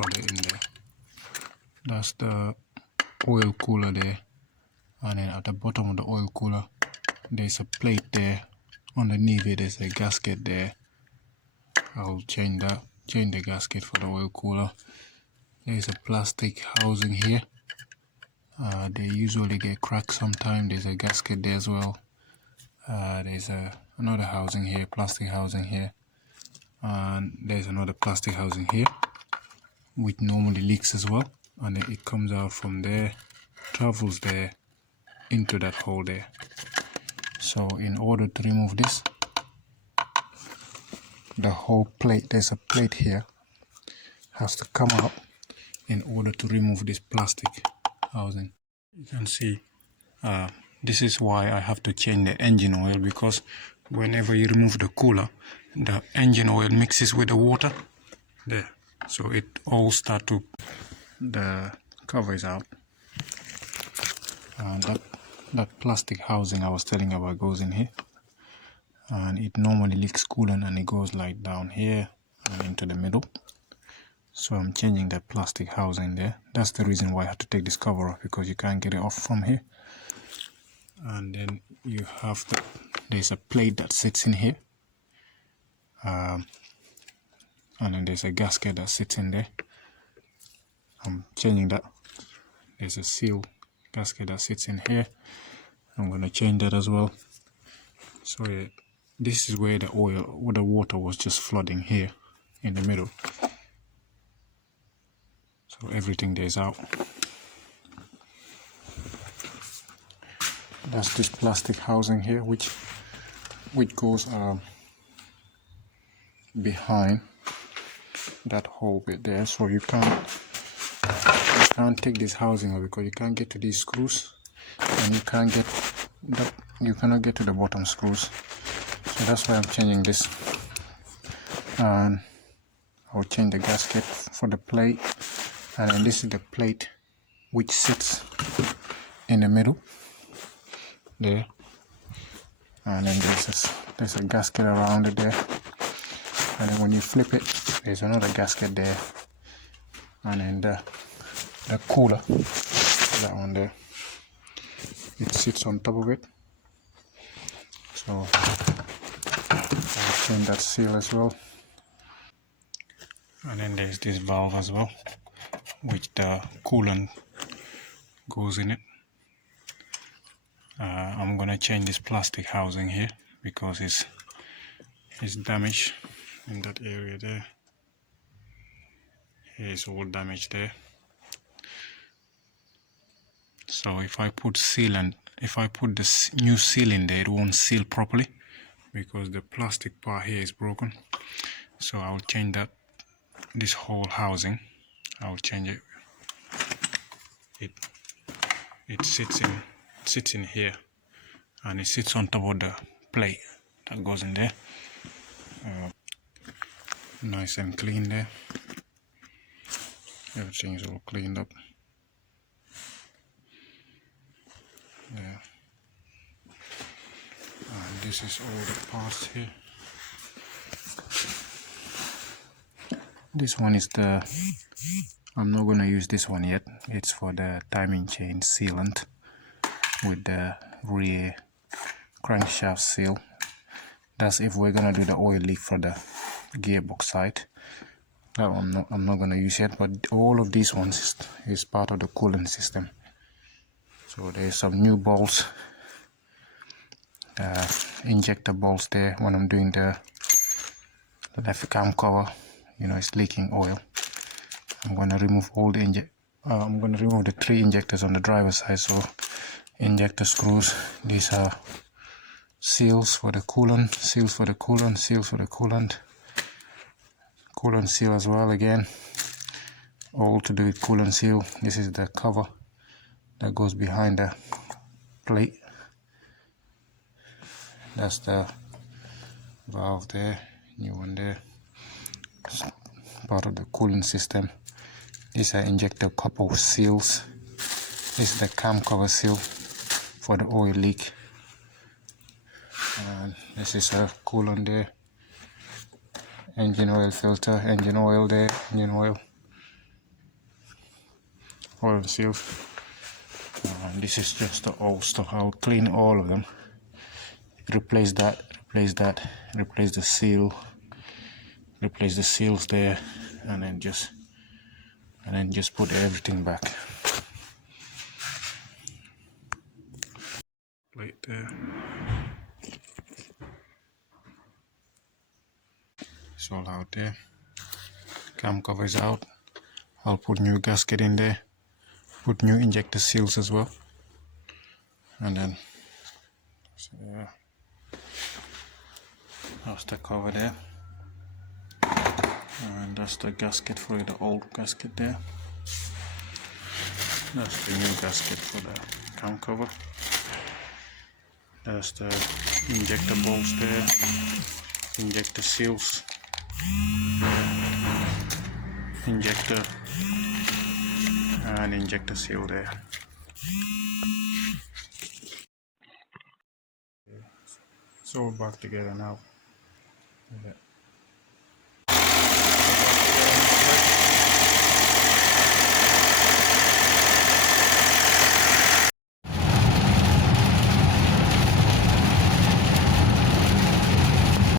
flooded in there. That's the oil cooler there, and then at the bottom of the oil cooler there's a plate there. Underneath it there's a gasket there. I'll change the gasket for the oil cooler. There's a plastic housing here. They usually get cracked sometimes. There's a gasket there as well. There's another housing here, plastic housing here, and there's another plastic housing here which normally leaks as well, and then it comes out from there, travels there into that hole there. So in order to remove this, the whole plate, there's a plate here, has to come out in order to remove this plastic housing. You can see this is why I have to change the engine oil, because whenever you remove the cooler, the engine oil mixes with the water there, so it all start to, the cover is out, and that plastic housing I was telling you about goes in here, and it normally leaks coolant, and it goes like down here and into the middle. So I'm changing that plastic housing there. That's the reason why I have to take this cover off, because you can't get it off from here. And then you have there's a plate that sits in here, and then there's a gasket that sits in there. I'm changing that. There's a seal gasket that sits in here. I'm going to change that as well. So this is where the water was just flooding here in the middle. So everything there is out. That's this plastic housing here, which goes behind that whole bit there. So you can't take this housing off, because you can't get to these screws, and you cannot get to the bottom screws. So that's why I'm changing this, and I'll change the gasket for the plate, and then this is the plate which sits in the middle there, and then there's a gasket around it there, and then when you flip it there's another gasket there, and then the cooler, that one there, it sits on top of it. So I'll change that seal as well. And then there's this valve as well, which the coolant goes in it. I'm gonna change this plastic housing here, because it's damaged in that area there. It's all damaged there. So if I put this new seal in there, it won't seal properly, because the plastic part here is broken. So I'll change this whole housing. I'll change it. It sits in here, and it sits on top of the plate that goes in there. Nice and clean there. Everything is all cleaned up. Yeah. And this is all the parts here. This one is I'm not gonna use this one yet. It's for the timing chain sealant with the rear crankshaft seal. That's if we're gonna do the oil leak for the gearbox side. That one I'm not gonna use yet, but all of these ones is part of the coolant system. So there's some new bolts, injector bolts there. When I'm doing the left cam cover, it's leaking oil. I'm gonna remove all the I'm gonna remove the 3 injectors on the driver's side. So injector screws. These are seals for the coolant, seals for the coolant, seals for the coolant, coolant seal as well again. All to do with coolant seal. This is the cover that goes behind the plate. That's the valve there, new one there. It's part of the coolant system. These are injector couple seals. This is the cam cover seal for the oil leak. And this is a coolant there. Engine oil filter, engine oil there, engine oil. oil seals. This is just the old stuff. I'll clean all of them, replace that, replace the seal, replace the seals there, and then just put everything back. Plate there. It's all out there. Cam cover is out. I'll put new gasket in there, put new injector seals as well, and then that's the cover there, and that's the gasket for the old gasket there. That's the new gasket for the cam cover. That's the injector bolts there, injector seals, injector and injector seal there. It's all back together now.